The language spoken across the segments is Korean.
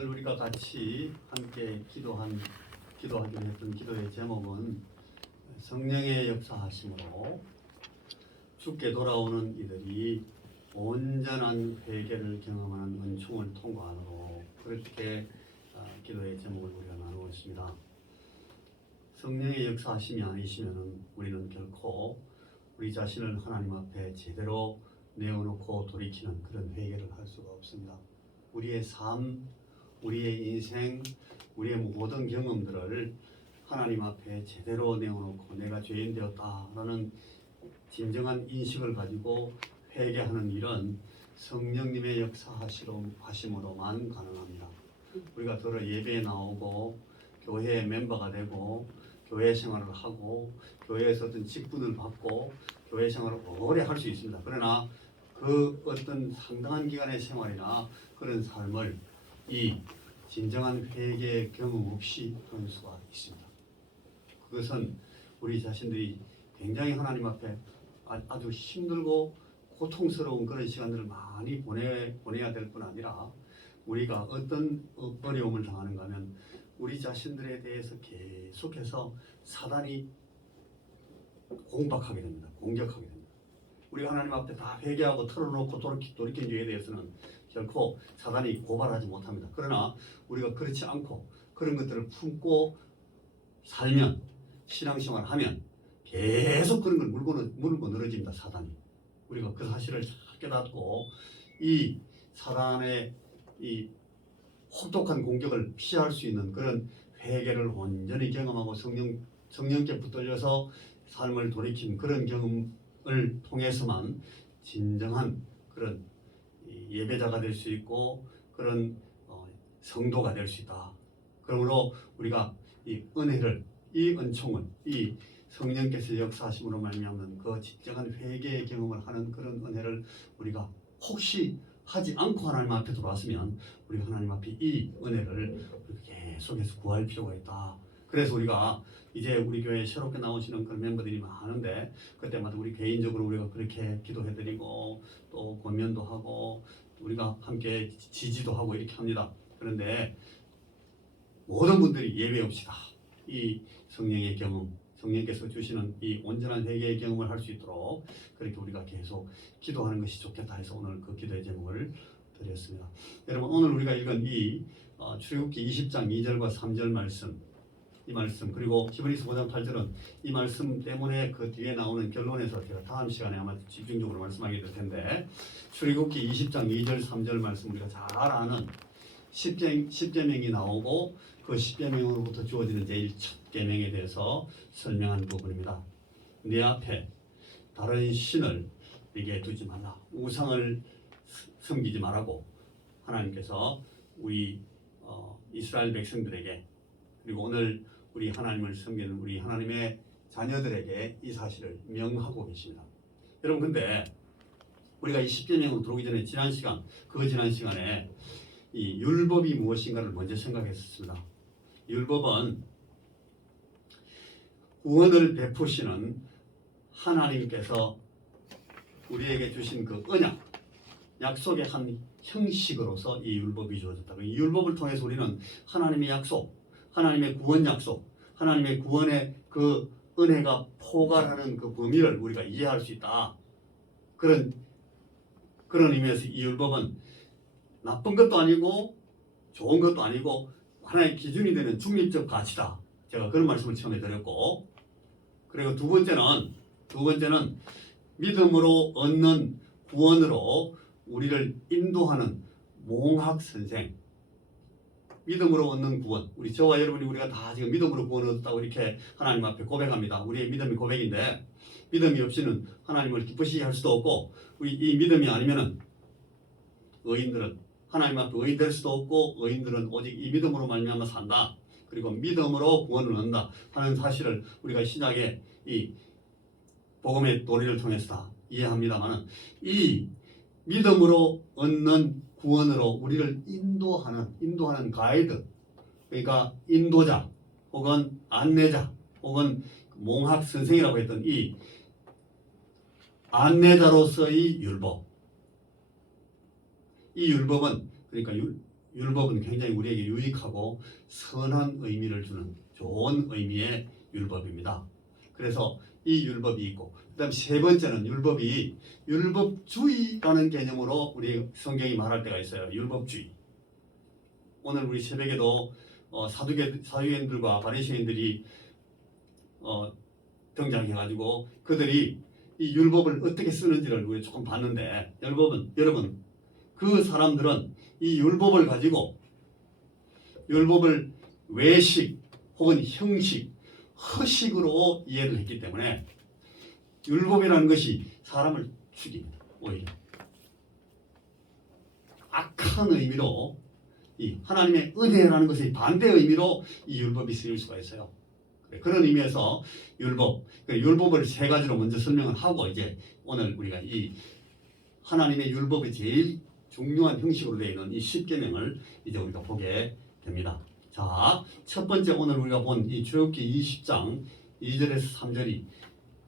오늘 우리가 같이 함께 기도하기로 했던 기도의 제목은 성령의 역사하심으로 죽게 돌아오는 이들이 온전한 회개를 경험하는 은총을 통과하도록 그렇게 기도의 제목을 우리가 나누었습니다. 성령의 역사하심이 아니시면 우리는 결코 우리 자신을 하나님 앞에 제대로 내어놓고 돌이키는 그런 회개를 할 수가 없습니다. 우리의 삶, 우리의 인생, 우리의 모든 경험들을 하나님 앞에 제대로 내어놓고 내가 죄인 되었다라는 진정한 인식을 가지고 회개하는 일은 성령님의 역사하심으로만 가능합니다. 우리가 들어 예배에 나오고 교회의 멤버가 되고 교회 생활을 하고 교회에서 어떤 직분을 받고 교회 생활을 오래 할 수 있습니다. 그러나 그 어떤 상당한 기간의 생활이나 그런 삶을 이 진정한 회개의 경험 없이 할 수가 있습니다. 그것은 우리 자신들이 굉장히 하나님 앞에 아주 힘들고 고통스러운 그런 시간들을 많이 보내야 될 뿐 아니라 우리가 어떤 어려움을 당하는가 하면 우리 자신들에 대해서 계속해서 사단이 공격하게 됩니다. 우리가 하나님 앞에 다 회개하고 털어놓고 돌이킨 죄에 대해서는 결코 사단이 고발하지 못합니다. 그러나 우리가 그렇지 않고 그런 것들을 품고 살면 신앙생활을 하면 계속 그런 걸 물고 늘어집니다. 사단이. 우리가 그 사실을 잘 깨닫고 이 사단의 이 혹독한 공격을 피할 수 있는 그런 회개를 온전히 경험하고 성령께 붙들려서 삶을 돌이킨 그런 경험을 통해서만 진정한 그런 예배자가 될 수 있고 그런 성도가 될 수 있다. 그러므로 우리가 이 은혜를, 이 은총을, 이 성령께서 역사하심으로 말미암는 그 진정한 회개의 경험을 하는 그런 은혜를 우리가 혹시 하지 않고 하나님 앞에 들어왔으면 우리가 하나님 앞에 이 은혜를 계속해서 구할 필요가 있다. 그래서 우리가 이제 우리 교회에 새롭게 나오시는 그런 멤버들이 많은데 그때마다 우리 개인적으로 우리가 그렇게 기도해드리고 또 권면도 하고 우리가 함께 지지도 하고 이렇게 합니다. 그런데 모든 분들이 예외 없이 다 이 성령의 경험, 성령께서 주시는 이 온전한 회개의 경험을 할 수 있도록 그렇게 우리가 계속 기도하는 것이 좋겠다 해서 오늘 그 기도의 제목을 드렸습니다. 여러분 오늘 우리가 읽은 이 출애굽기 20장 2절과 3절 말씀 이 말씀 그리고 히브리서 5장 8절은 이 말씀 때문에 그 뒤에 나오는 결론에서 제가 다음 시간에 아마 집중적으로 말씀하게 될 텐데 출애굽기 20장 2절 3절 말씀 우리가 잘 아는 10계명이 나오고 그 10계명으로부터 주어지는 제일 첫 계명에 대해서 설명한 부분입니다. 내 앞에 다른 신을 네게 두지 말라. 우상을 섬기지 말라고 하나님께서 우리 이스라엘 백성들에게 그리고 오늘 우리 하나님을 섬기는 우리 하나님의 자녀들에게 이 사실을 명하고 계십니다. 여러분 근데 우리가 이 10계명으로 들어오기 전에 지난 시간에 이 율법이 무엇인가를 먼저 생각했었습니다. 율법은 구원을 베푸시는 하나님께서 우리에게 주신 그 언약, 약속의 한 형식으로서 이 율법이 주어졌다. 이 율법을 통해서 우리는 하나님의 약속, 하나님의 구원 약속, 하나님의 구원의 그 은혜가 포괄하는 그 범위를 우리가 이해할 수 있다. 그런 의미에서 이 율법은 나쁜 것도 아니고 좋은 것도 아니고 하나의 기준이 되는 중립적 가치다. 제가 그런 말씀을 처음에 드렸고 그리고 두 번째는 믿음으로 얻는 구원으로 우리를 인도하는 몽학 선생 믿음으로 얻는 구원 우리 저와 여러분이 우리가 다 지금 믿음으로 구원을 얻었다고 이렇게 하나님 앞에 고백합니다. 우리의 믿음이 고백인데 믿음이 없이는 하나님을 기쁘시게 할 수도 없고 우리 이 믿음이 아니면은 의인들은 하나님 앞에 의인 될 수도 없고 의인들은 오직 이 믿음으로 말미암아 산다. 그리고 믿음으로 구원을 얻는다 하는 사실을 우리가 신약의 이 복음의 도리를 통해서 다 이해합니다만은 이 믿음으로 얻는 구원으로 우리를 인도하는 가이드 그러니까 인도자 혹은 안내자 혹은 몽학 선생이라고 했던 이 안내자로서의 율법 이 율법은 그러니까 율법은 굉장히 우리에게 유익하고 선한 의미를 주는 좋은 의미의 율법입니다. 그래서 이 율법이 있고, 그다음 세 번째는 율법이 율법주의라는 개념으로 우리 성경이 말할 때가 있어요. 율법주의. 오늘 우리 새벽에도 사두개인들과 바리새인들이 등장해가지고 그들이 이 율법을 어떻게 쓰는지를 우리 조금 봤는데, 여러분 그 사람들은 이 율법을 가지고 율법을 외식 혹은 형식, 허식으로 이해를 했기 때문에 율법이라는 것이 사람을 죽입니다. 오히려 악한 의미로, 이 하나님의 은혜라는 것의 반대 의미로 이 율법이 쓰일 수가 있어요. 그런 의미에서 율법을 세 가지로 먼저 설명을 하고, 이제 오늘 우리가 이 하나님의 율법의 제일 중요한 형식으로 되어 있는 이 10계명을 이제 우리가 보게 됩니다. 자, 첫 번째 오늘 우리가 본 이 출애굽기 20장 2절에서 3절이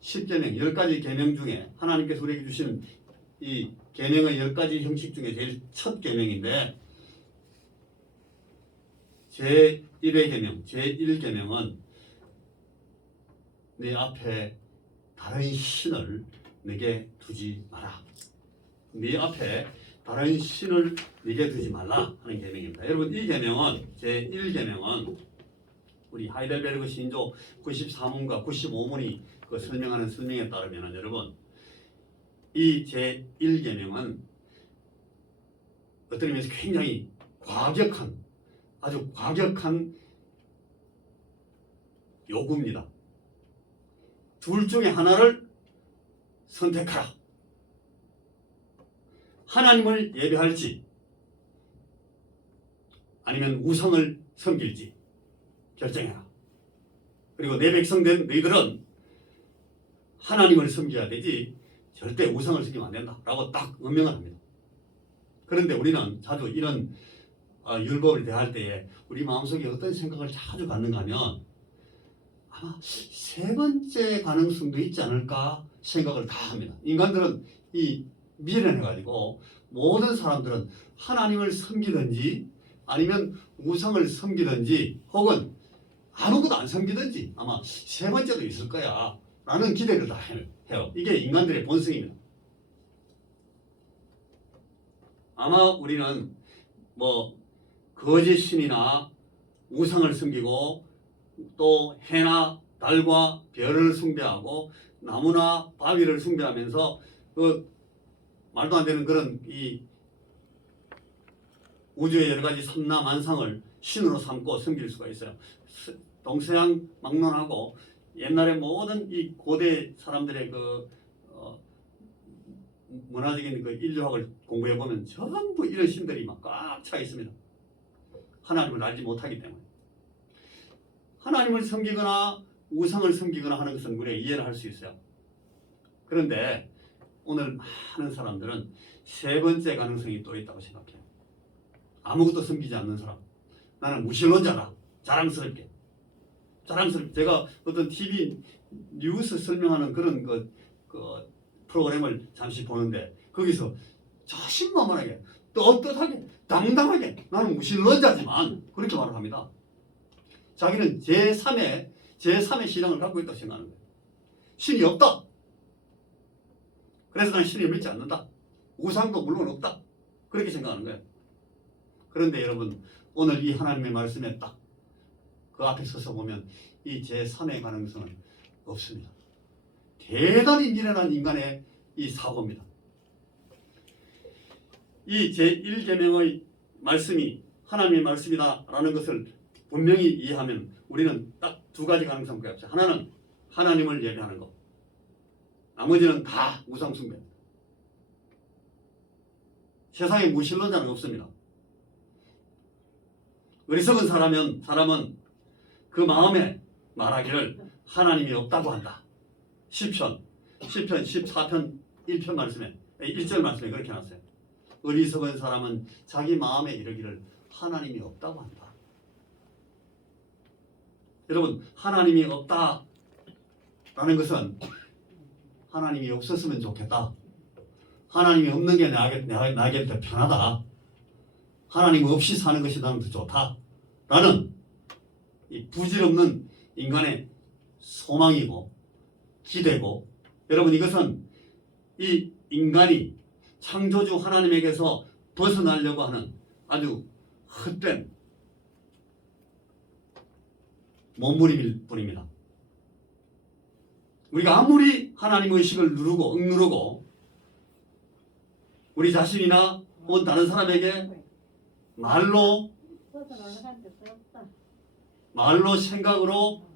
10계명, 10가지 계명 중에 하나님께서 우리에게 주신 이 계명의 10가지 형식 중에 제일 첫 계명인데, 제1의 계명, 제1계명은 네 앞에 다른 신을 내게 두지 마라. 네 앞에 다른 신을 내게 두지 말라 하는 계명입니다. 여러분, 이 계명은, 제1계명은 우리 하이델베르그 신조 94문과 95문이 그 설명하는 설명에 따르면, 여러분, 이 제1계명은 어떤 의미에서 굉장히 아주 과격한 요구입니다. 둘 중에 하나를 선택하라. 하나님을 예배할지 아니면 우상을 섬길지 결정해라. 그리고 내 백성 된 너희들은 하나님을 섬겨야 되지 절대 우상을 섬기면 안 된다 라고 딱 명령을 합니다. 그런데 우리는 자주 이런 율법을 대할 때에 우리 마음속에 어떤 생각을 자주 갖는가 하면, 아마 세 번째 가능성도 있지 않을까 생각을 다 합니다. 인간들은 이 미련해가지고 모든 사람들은 하나님을 섬기든지 아니면 우상을 섬기든지 혹은 아무것도 안 섬기든지 아마 세 번째도 있을 거야 라는 기대를 다 해요. 이게 인간들의 본성입니다. 아마 우리는 거짓 신이나 우상을 섬기고 또 해나 달과 별을 숭배하고 나무나 바위를 숭배하면서 그 말도 안 되는 그런 이 우주의 여러 가지 삼라만상을 신으로 삼고 섬길 수가 있어요. 동서양 막론하고 옛날에 모든 이 고대 사람들의 문화적인 그 인류학을 공부해 보면 전부 이런 신들이 막 꽉 차 있습니다. 하나님을 알지 못하기 때문에. 하나님을 섬기거나 우상을 섬기거나 하는 것은 우리가 이해를 할 수 있어요. 그런데 오늘 많은 사람들은 세 번째 가능성이 또 있다고 생각해요. 아무것도 섬기지 않는 사람. 나는 무신론자다. 자랑스럽게. 제가 어떤 TV 뉴스 설명하는 그런 그 프로그램을 잠시 보는데, 거기서 자신만만하게 떳떳하게 당당하게 나는 무신론자지만 그렇게 말을 합니다. 자기는 제3의 신앙을 갖고 있다고 생각하는 거예요. 신이 없다. 그래서 난 신을 믿지 않는다. 우상도 물론 없다. 그렇게 생각하는 거예요. 그런데 여러분, 오늘 이 하나님의 말씀에 딱 그 앞에 서서 보면 이 제3의 가능성은 없습니다. 대단히 미련한 인간의 이 사고입니다. 이 제1계명의 말씀이 하나님의 말씀이다라는 것을 분명히 이해하면 우리는 딱 두 가지 가능성밖에 없어요. 하나는 하나님을 예배하는 것, 나머지는 다 우상 숭배입니다. 세상에 무신론자는 없습니다. 어리석은 사람은 그 마음에 말하기를 하나님이 없다고 한다. 시편 14편 1편 말씀에 1절 말씀에 그렇게 해놨어요. 어리석은 사람은 자기 마음에 이르기를 하나님이 없다고 한다. 여러분, 하나님이 없다라는 것은 하나님이 없었으면 좋겠다. 하나님이 없는 게 나에게 더 편하다. 하나님 없이 사는 것이 나는 더 좋다라는 이 부질없는 인간의 소망이고 기대고, 여러분 이것은 이 인간이 창조주 하나님에게서 벗어나려고 하는 아주 헛된 몸부림일 뿐입니다. 우리가 아무리 하나님 의식을 누르고 억누르고 우리 자신이나 혹은 다른 사람에게 말로 생각으로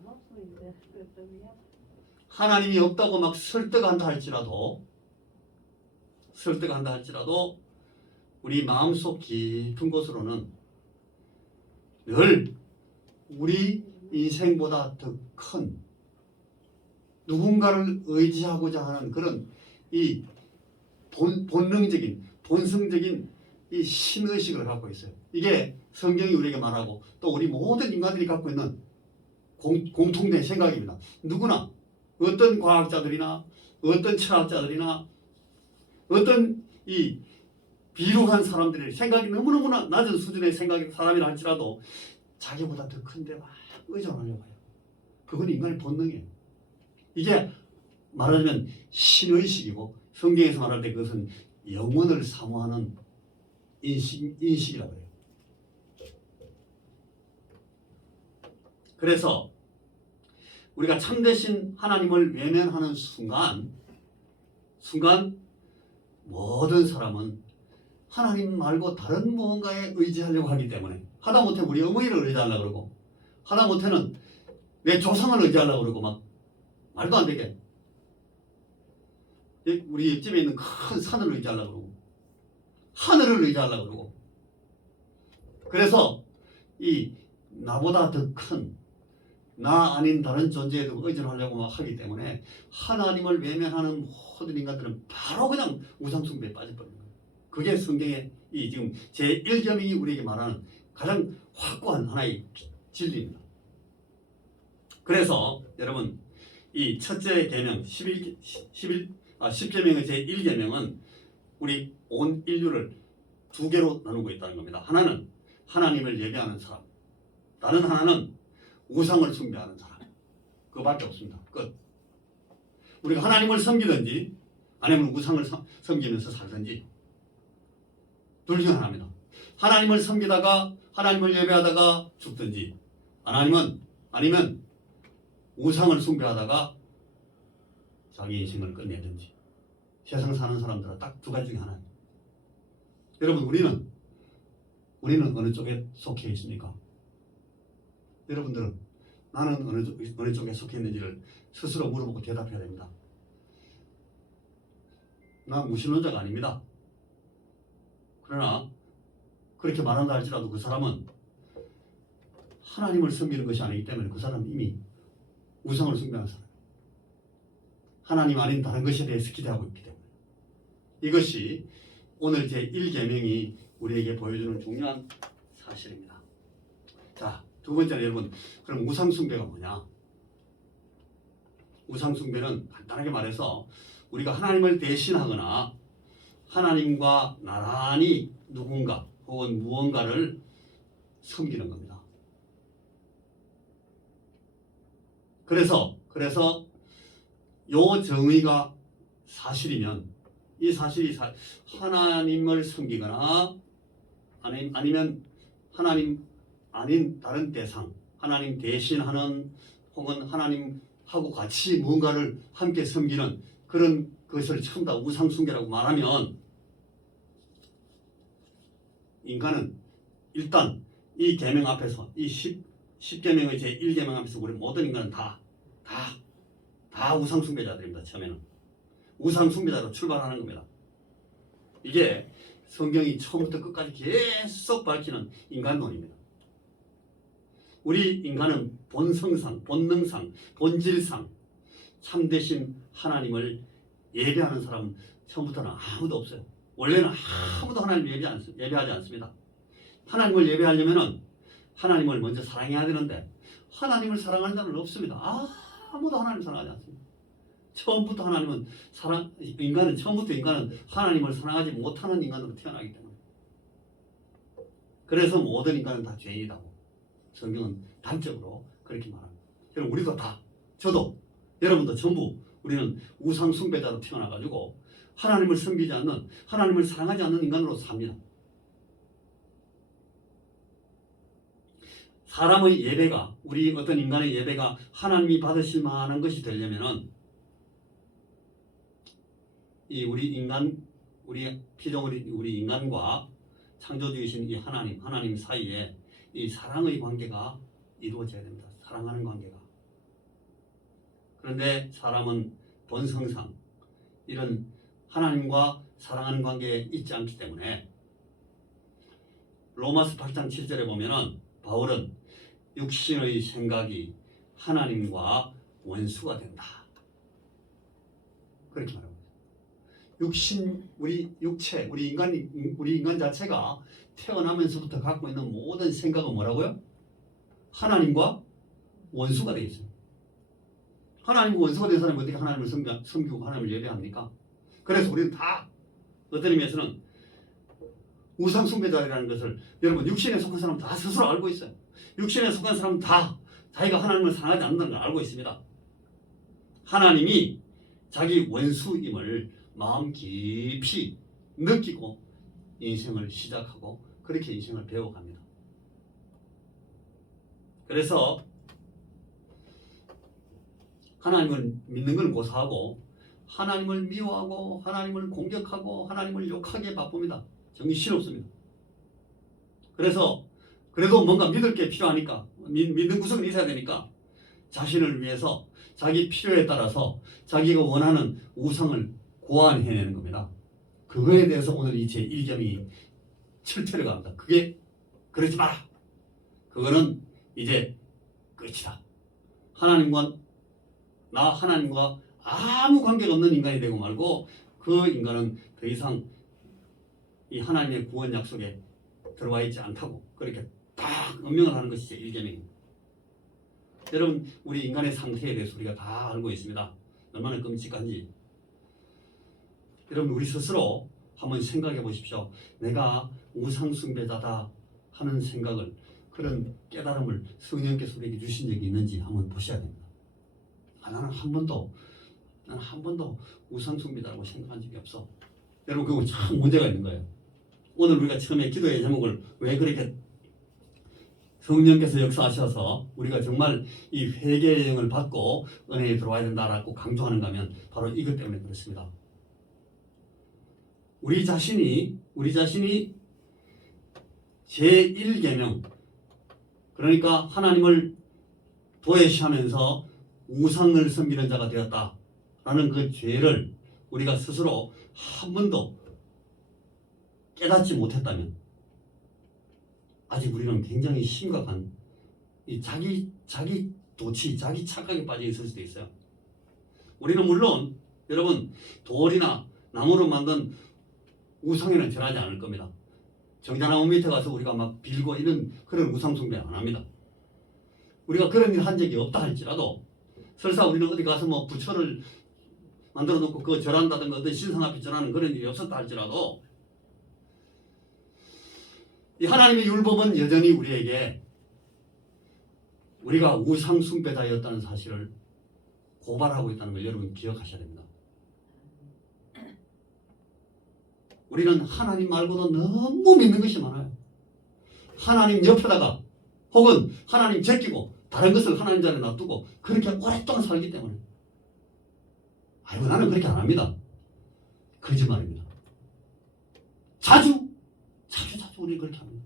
하나님이 없다고 막 설득한다 할지라도 우리 마음속 깊은 곳으로는 늘 우리 인생보다 더 큰 누군가를 의지하고자 하는 그런 이 본능적인 본성적인 이 신의식을 갖고 있어요. 이게 성경이 우리에게 말하고 또 우리 모든 인간들이 갖고 있는 공통된 생각입니다. 누구나 어떤 과학자들이나 어떤 철학자들이나 어떤 이 비루한 사람들의 생각이 너무너무나 낮은 수준의 사람이라 할지라도 자기보다 더 큰데 막 의존하려고 해요. 그건 인간의 본능이에요. 이게 말하자면 신의식이고, 성경에서 말할 때 그것은 영원을 사모하는 인식이라고 해요. 그래서 우리가 참되신 하나님을 외면하는 순간 모든 사람은 하나님 말고 다른 무언가에 의지하려고 하기 때문에, 하다못해 우리 어머니를 의지하려고 그러고, 하다못해는 내 조상을 의지하려고 그러고, 막 말도 안 되게 우리 옆집에 있는 큰 산을 의지하려고 그러고 하늘을 의지하려고 그러고, 그래서 이 나보다 더 큰 나 아닌 다른 존재에도 의존하려고 막 하기 때문에 하나님을 외면하는 모든 인간들은 바로 그냥 우상숭배에 빠져버리는 거예요. 그게 성경의 이 지금 제1계명이 우리에게 말하는 가장 확고한 하나의 진리입니다. 그래서 여러분 이 첫째 계명 10계명의 제1계명은 우리 온 인류를 두 개로 나누고 있다는 겁니다. 하나는 하나님을 예배하는 사람, 다른 하나는 우상을 숭배하는 사람. 그거밖에 없습니다. 끝. 우리가 하나님을 섬기든지 아니면 우상을 섬기면서 살든지 둘 중 하나입니다. 하나님을 섬기다가 하나님을 예배하다가 죽든지, 아니면 우상을 숭배하다가 자기 인생을 끝내든지. 세상 사는 사람들은 딱 두 가지 중에 하나예요. 여러분 우리는 어느 쪽에 속해 있습니까? 여러분들은 나는 어느 쪽에 속해 있는지를 스스로 물어보고 대답해야 됩니다. 나 무신론자가 아닙니다. 그러나 그렇게 말한다 할지라도 그 사람은 하나님을 섬기는 것이 아니기 때문에 그 사람은 이미 우상을 숭배하는 사람이에요. 하나님 아닌 다른 것에 대해서 기대하고 있기 때문에. 이것이 오늘 제1계명이 우리에게 보여주는 중요한 사실입니다. 자, 두 번째는 여러분, 그럼 우상숭배가 뭐냐? 우상숭배는 간단하게 말해서 우리가 하나님을 대신하거나 하나님과 나란히 누군가 혹은 무언가를 섬기는 겁니다. 그래서 요 정의가 사실이면, 이 사실이 하나님을 섬기거나 아니면 하나님 아닌 다른 대상, 하나님 대신하는 혹은 하나님하고 같이 무언가를 함께 섬기는 그런 것을 전부 다 우상숭배라고 말하면, 인간은 일단 이 계명 앞에서, 이 10계명의 제1계명 앞에서 우리 모든 인간은 다 우상숭배자들입니다. 처음에는 우상숭배자로 출발하는 겁니다. 이게 성경이 처음부터 끝까지 계속 밝히는 인간론입니다. 우리 인간은 본성상, 본능상, 본질상 참되신 하나님을 예배하는 사람은 처음부터는 아무도 없어요. 원래는 아무도 하나님을 예배하지 않습니다. 하나님을 예배하려면 하나님을 먼저 사랑해야 되는데 하나님을 사랑하는 자는 없습니다. 아무도 하나님을 사랑하지 않습니다. 처음부터 인간은 하나님을 사랑하지 못하는 인간으로 태어나기 때문에. 그래서 모든 인간은 다 죄인이라고 성경은 단적으로 그렇게 말합니다. 그럼 우리도 다, 저도, 여러분도 전부 우리는 우상 숭배자로 태어나가지고 하나님을 섬기지 않는, 하나님을 사랑하지 않는 인간으로 삽니다. 사람의 예배가, 우리 어떤 인간의 예배가 하나님이 받으실 만한 것이 되려면은 이 우리 인간, 우리 피조물인 우리 인간과 창조주이신 이 하나님 사이에 이 사랑의 관계가 이루어져야 됩니다. 사랑하는 관계가. 그런데 사람은 본성상 이런 하나님과 사랑하는 관계에 있지 않기 때문에 로마서 8장 7절에 보면은 바울은 육신의 생각이 하나님과 원수가 된다. 그렇게 말합니다. 육신, 우리 육체, 우리 인간 자체가 태어나면서부터 갖고 있는 모든 생각은 뭐라고요? 하나님과 원수가 되어 있어요. 하나님과 원수가 된 사람이 어떻게 하나님을 섬기고 하나님을 예배합니까? 그래서 우리는 다 어떤 의미에서는 우상 숭배자라는 것을 여러분 육신에 속한 사람은 다 스스로 알고 있어요. 육신에 속한 사람은 다 자기가 하나님을 사랑하지 않는다는 걸 알고 있습니다. 하나님이 자기 원수임을 마음 깊이 느끼고 인생을 시작하고 그렇게 인생을 배워갑니다. 그래서 하나님을 믿는 걸 고사하고 하나님을 미워하고 하나님을 공격하고 하나님을 욕하기에 바쁩니다. 정신없습니다. 그래서 그래도 뭔가 믿을 게 필요하니까 믿는 구석은 있어야 되니까 자신을 위해서 자기 필요에 따라서 자기가 원하는 우상을 고안해내는 겁니다. 그거에 대해서 오늘 이 제1gem이 철퇴를 갑니다. 그게 그러지 마라. 그거는 이제 끝이다. 하나님과 아무 관계가 없는 인간이 되고 말고 그 인간은 더 이상 이 하나님의 구원 약속에 들어와 있지 않다고 그렇게 딱 음명을 하는 것이 제1계명입니다. 여러분 우리 인간의 상태에 대해서 우리가 다 알고 있습니다. 얼마나 끔찍한지. 여러분 우리 스스로 한번 생각해 보십시오. 내가 우상숭배자다 하는 생각을 그런 깨달음을 성령께서 우리에게 주신 적이 있는지 한번 보셔야 됩니다. 나는 한 번도 우상숭배자라고 생각한 적이 없어. 여러분 그거 참 문제가 있는 거예요. 오늘 우리가 처음에 기도의 제목을 왜 그렇게 성령께서 역사하셔서 우리가 정말 이 회개의 영을 받고 은혜에 들어와야 된다라고 강조하는가 하면 바로 이것 때문에 그렇습니다. 우리 자신이 제1계명 그러니까 하나님을 도외시하면서 우상을 섬기는 자가 되었다라는 그 죄를 우리가 스스로 한 번도 깨닫지 못했다면 아직 우리는 굉장히 심각한 이 자기 도취, 자기 착각에 빠져 있을 수도 있어요. 우리는 물론 여러분 돌이나 나무로 만든 우상에는 절하지 않을 겁니다. 정자나무 밑에 가서 우리가 막 빌고 이런 그런 우상 숭배 안 합니다. 우리가 그런 일 한 적이 없다 할지라도 설사 우리는 어디 가서 뭐 부처를 만들어 놓고 그거 절한다든가 어떤 신상 앞에 절하는 그런 일이 없었다 할지라도 이 하나님의 율법은 여전히 우리에게 우리가 우상 숭배자였다는 사실을 고발하고 있다는 걸 여러분 기억하셔야 됩니다. 우리는 하나님 말고도 너무 믿는 것이 많아요. 하나님 옆에다가 혹은 하나님 제끼고 다른 것을 하나님 자리에 놔두고 그렇게 오랫동안 살기 때문에 아이고 나는 그렇게 안 합니다. 거짓말입니다. 자주 우리 그렇게 합니다.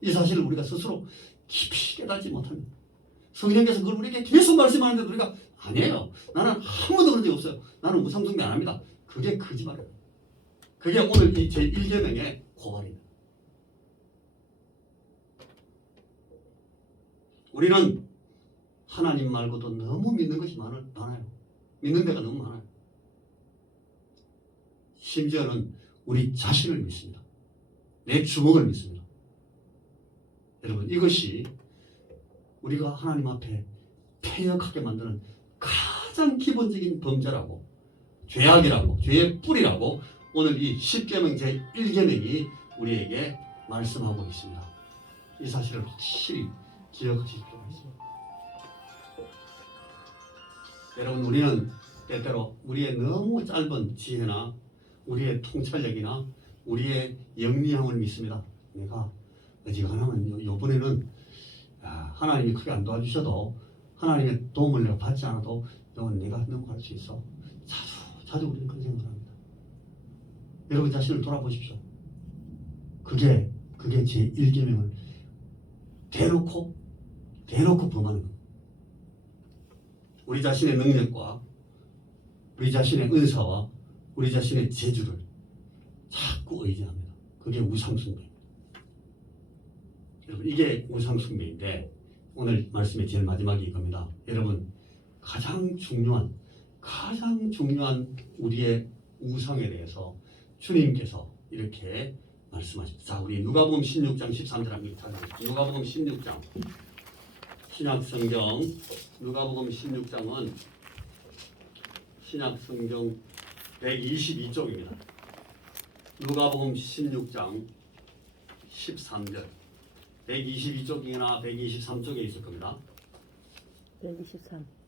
이 사실을 우리가 스스로 깊이 깨닫지 못합니다. 성령께서 그걸 우리에게 계속 말씀하는데도 우리가 아니에요. 나는 한 번도 그런 적이 없어요. 나는 우상숭배 안 합니다. 그게 거짓말이에요. 그게 오늘 이 제1계명의 고발입니다. 우리는 하나님 말고도 너무 믿는 것이 많아요. 믿는 데가 너무 많아요. 심지어는 우리 자신을 믿습니다. 내 주먹을 믿습니다. 여러분 이것이 우리가 하나님 앞에 패역하게 만드는 가장 기본적인 범죄라고 죄악이라고 죄의 뿌리라고 오늘 이 10계명 제1계명이 우리에게 말씀하고 있습니다. 이 사실을 확실히 기억하실 필요가 있습니다. 여러분, 우리는 때때로 우리의 너무 짧은 지혜나 우리의 통찰력이나 우리의 영리함을 믿습니다. 내가 어지간하면 요번에는 하나님이 크게 안 도와주셔도 하나님의 도움을 내가 받지 않아도 이건 내가 넘어갈 수 있어. 자주 우리는 그런 생각을 합니다. 여러분 자신을 돌아보십시오. 그게 제 1계명을 대놓고 범하는 겁니다. 우리 자신의 능력과 우리 자신의 은사와 우리 자신의 재주를 자꾸 의지합니다. 그게 우상숭배입니다. 여러분, 이게 우상숭배인데 오늘 말씀의 제일 마지막이 이겁니다. 여러분, 가장 중요한 우리의 우상에 대해서 주님께서 이렇게 말씀하십니다. 자, 우리 누가복음 16장 13절 한번 찾아보시죠. 누가복음 16장 신약성경 누가복음 16장은 신약성경 122쪽입니다. 누가복음 16장 13절 122쪽이나 123쪽에 있을 겁니다.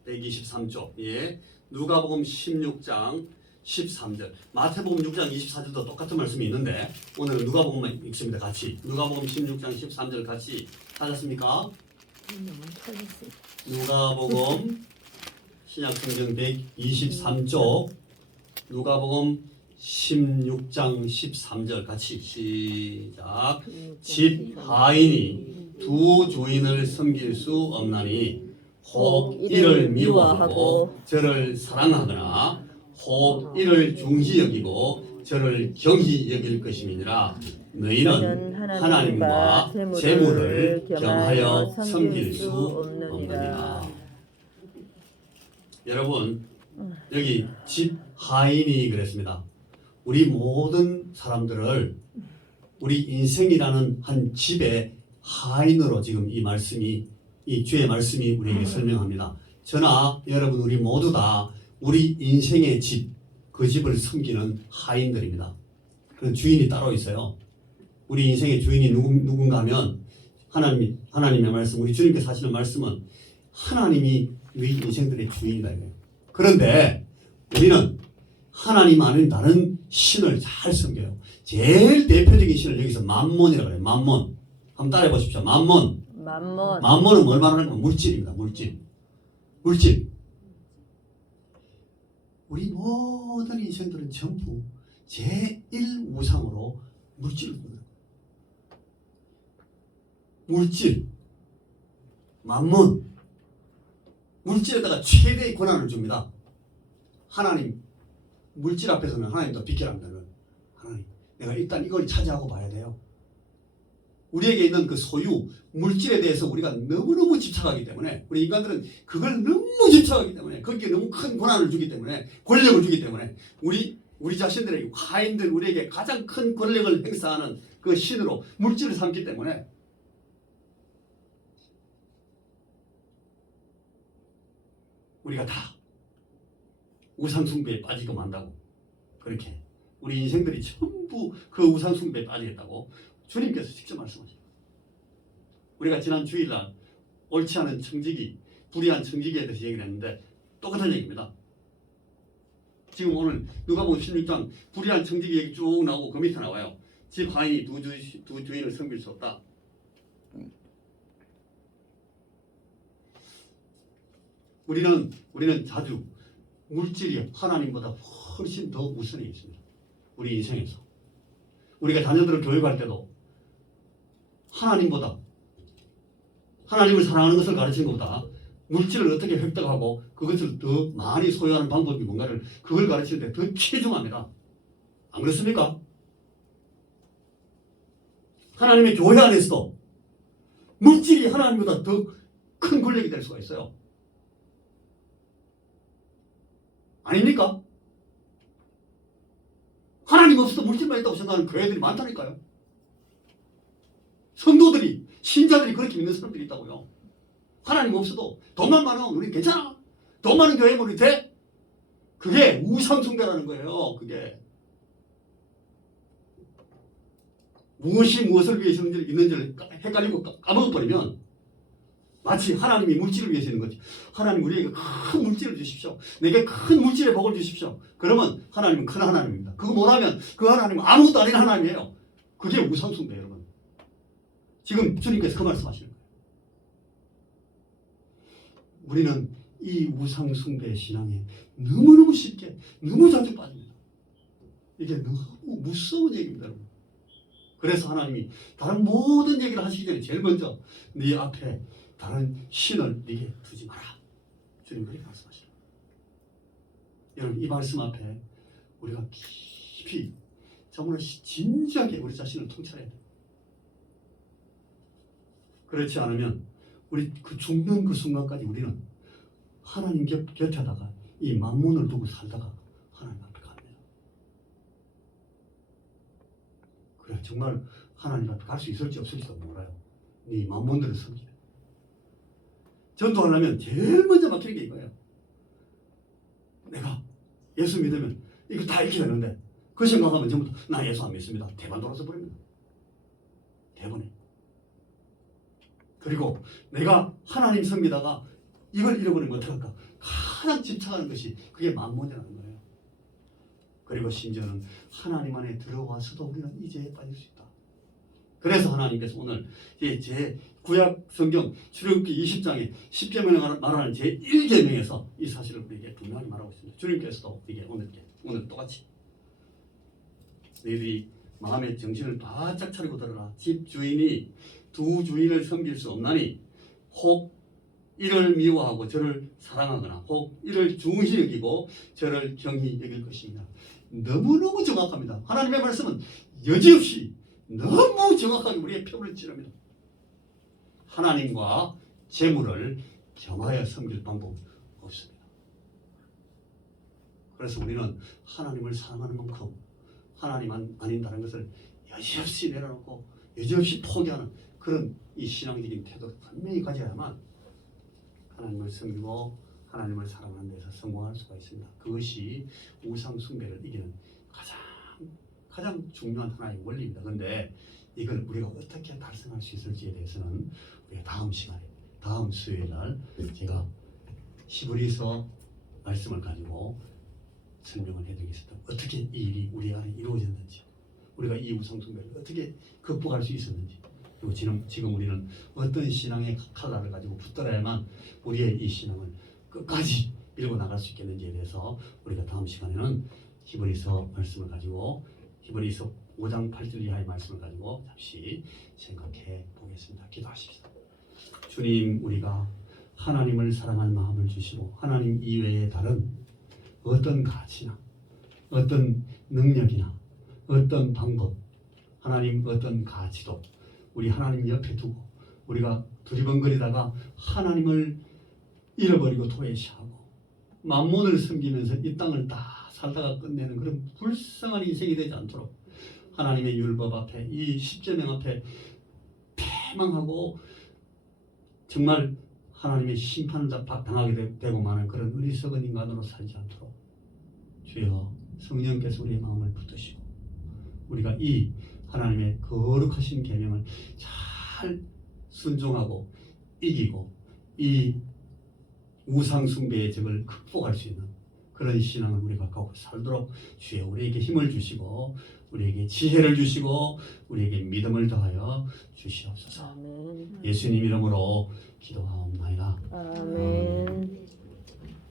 123쪽. 예. 누가복음 16장 13절. 마태복음 6장 24절도 똑같은 말씀이 있는데 오늘은 누가복음만 읽습니다. 같이. 누가복음 16장 13절 같이 찾았습니까? 누가복음 신약성경 123쪽 누가복음 16장 13절 같이 시작. 집 하인이 두 주인을 섬길 수 없나니 혹 이를 미워하고 저를 사랑하거나 혹 이를 중시 여기고 저를 경히 여길 것임이니라. 너희는 하나님과 재물을 겸하여 섬길 수 없느니라. 여러분, 여기 집 하인이 그랬습니다. 우리 모든 사람들을 우리 인생이라는 한 집의 하인으로 지금 이 주의 말씀이 우리에게 설명합니다. 저나 여러분 우리 모두 다 우리 인생의 집, 그 집을 섬기는 하인들입니다. 그런 주인이 따로 있어요. 우리 인생의 주인이 누군가 하면 하나님의 말씀, 우리 주님께서 하시는 말씀은 하나님이 우리 인생들의 주인이다 이거예요. 그런데 우리는 하나님 아닌 다른 신을 잘 섬겨요. 제일 대표적인 신을 여기서 만몬이라고 해요. 만몬. 한번 따라해 보십시오. 만몬은 뭘 말하는 건 물질입니다. 물질. 우리 모든 인생들은 전부 제1 우상으로 물질을 보는 거예요. 물질, 만몬, 물질에다가 최대의 권한을 줍니다. 하나님, 물질 앞에서는 하나님도 비켜랍니다. 하나님, 내가 일단 이걸 차지하고 봐야 돼요. 우리에게 있는 그 소유, 물질에 대해서 우리가 너무너무 집착하기 때문에, 우리 인간들은 그걸 너무 집착하기 때문에, 거기에 너무 큰 권한을 주기 때문에, 권력을 주기 때문에, 우리 자신들에게, 하인들, 우리에게 가장 큰 권력을 행사하는 그 신으로 물질을 삼기 때문에, 우리가 다 우상숭배에 빠지고 만다고. 그렇게 우리 인생들이 전부 그 우상숭배에 빠지겠다고 주님께서 직접 말씀하십니다. 우리가 지난 주일날 옳지 않은 청지기, 불의한 청지기에 대해서 얘기를 했는데 똑같은 얘기입니다. 지금 오늘 누가복음 16장 불의한 청지기 얘기 쭉 나오고 그 밑에 나와요. 집 하인이 두 주인을 섬길 수 없다. 우리는 자주 물질이 하나님보다 훨씬 더 우선해 있습니다. 우리 인생에서. 우리가 자녀들을 교육할 때도 하나님보다, 하나님을 사랑하는 것을 가르치는 것보다 물질을 어떻게 획득하고 그것을 더 많이 소유하는 방법이 뭔가를 그걸 가르치는데 더 치중합니다. 안 그렇습니까? 하나님의 교회 안에서도 물질이 하나님보다 더 큰 권력이 될 수가 있어요. 아닙니까? 하나님 없어도 물질만 있다고 생각하는 교회들이 많다니까요. 성도들이, 신자들이 그렇게 믿는 사람들이 있다고요. 하나님 없어도 돈만 많으면 우리 괜찮아. 돈 많은 교회면 우리 돼. 그게 우상숭배라는 거예요. 그게 무엇이 무엇을 위해서 있는지를 헷갈리고 까먹어버리면 마치 하나님이 물질을 위해서 있는 거지. 하나님 우리에게 큰 물질을 주십시오. 내게 큰 물질의 복을 주십시오. 그러면 하나님은 큰 하나님입니다. 그거 못하면 그 하나님은 아무것도 아닌 하나님이에요. 그게 우상숭배 여러분. 지금 주님께서 그 말씀하시는 거예요. 우리는 이 우상숭배 신앙에 너무너무 쉽게 너무 자주 빠집니다. 이게 너무 무서운 얘기입니다 여러분. 그래서 하나님이 다른 모든 얘기를 하시기 전에 제일 먼저 네 앞에 다른 신을 네게 두지 마라. 주님 그렇게 말씀하시는 거예요. 여러분 이 말씀 앞에 우리가 깊이 정말 진지하게 우리 자신을 통찰해야 돼요. 그렇지 않으면 우리 그 죽는 그 순간까지 우리는 하나님 곁에다가 이 만몬을 두고 살다가 하나님 앞에 갑니다. 그래 정말 하나님 앞에 갈 수 있을지 없을지도 몰라요. 이 만몬들을 섬기면. 전도하려면 제일 먼저 막히는 게 이거예요. 내가 예수 믿으면 이거 다 이렇게 되는데 그 생각하면 전부 나 예수 안 믿습니다. 대반 돌아서 버립니다. 대본에. 그리고 내가 하나님 섬기다가 이걸 잃어버리면 어떡할까? 가장 집착하는 것이 그게 만몬이라는 거예요. 그리고 심지어는 하나님 안에 들어와서도 우리는 이제에 빠질 수 있다. 그래서 하나님께서 오늘 제 구약 성경 출애굽기 20장에 10계명에 말하는 제 1계명에서 이 사실을 우리에게 분명히 말하고 있습니다. 주님께서도 이게 오늘 똑같이 너희들이 마음의 정신을 바짝 차리고 들어라. 집 주인이 두 주인을 섬길 수 없나니 혹 이를 미워하고 저를 사랑하거나 혹 이를 중히 여기고 저를 경히 여길 것입니다. 너무너무 정확합니다. 하나님의 말씀은 여지없이 너무 정확하게 우리의 표를 찌릅니다. 하나님과 재물을 겸하여 섬길 방법 없습니다. 그래서 우리는 하나님을 사랑하는 만큼 하나님 아닌다는 것을 여지없이 내려놓고 여지없이 포기하는 그런 이 신앙적인 태도를 분명히 가져야만 하나님을 섬기고 하나님을 사랑하는 데서 성공할 수가 있습니다. 그것이 우상 숭배를 이기는 가장 중요한 하나의 원리입니다. 그런데 이걸 우리가 어떻게 달성할 수 있을지에 대해서는 우리가 다음 시간에 다음 수요일 날 제가 히브리서 말씀을 가지고 설명을 해드리겠습니다. 어떻게 이 일이 우리 안에 이루어졌는지 우리가 이 우상 숭배를 어떻게 극복할 수 있었는지 그리고 지금 우리는 어떤 신앙의 칼날을 가지고 붙들어야만 우리의 이 신앙을 끝까지 밀고 나갈 수 있겠는지에 대해서 우리가 다음 시간에는 히브리서 말씀을 가지고 히브리서 5장 8절 이하의 말씀을 가지고 잠시 생각해 보겠습니다. 기도하십시다. 주님 우리가 하나님을 사랑할 마음을 주시고 하나님 이외에 다른 어떤 가치나 어떤 능력이나 어떤 방법 하나님 어떤 가치도 우리 하나님 옆에 두고 우리가 두리번거리다가 하나님을 잃어버리고 도외시하고 만몬을 섬기면서 이 땅을 다 살다가 끝내는 그런 불쌍한 인생이 되지 않도록 하나님의 율법 앞에 이 십계명 앞에 패망하고 정말 하나님의 심판을 당하게 되고 마는 그런 어리석은 인간으로 살지 않도록 주여 성령께서 우리의 마음을 붙드시고 우리가 이 하나님의 거룩하신 계명을 잘 순종하고 이기고 이 우상 숭배의 적을 극복할 수 있는 그런 신앙을 우리가 갖고 살도록 주여 우리에게 힘을 주시고 우리에게 지혜를 주시고 우리에게 믿음을 더하여 주시옵소서. 아멘. 예수님 이름으로 기도하옵나이다.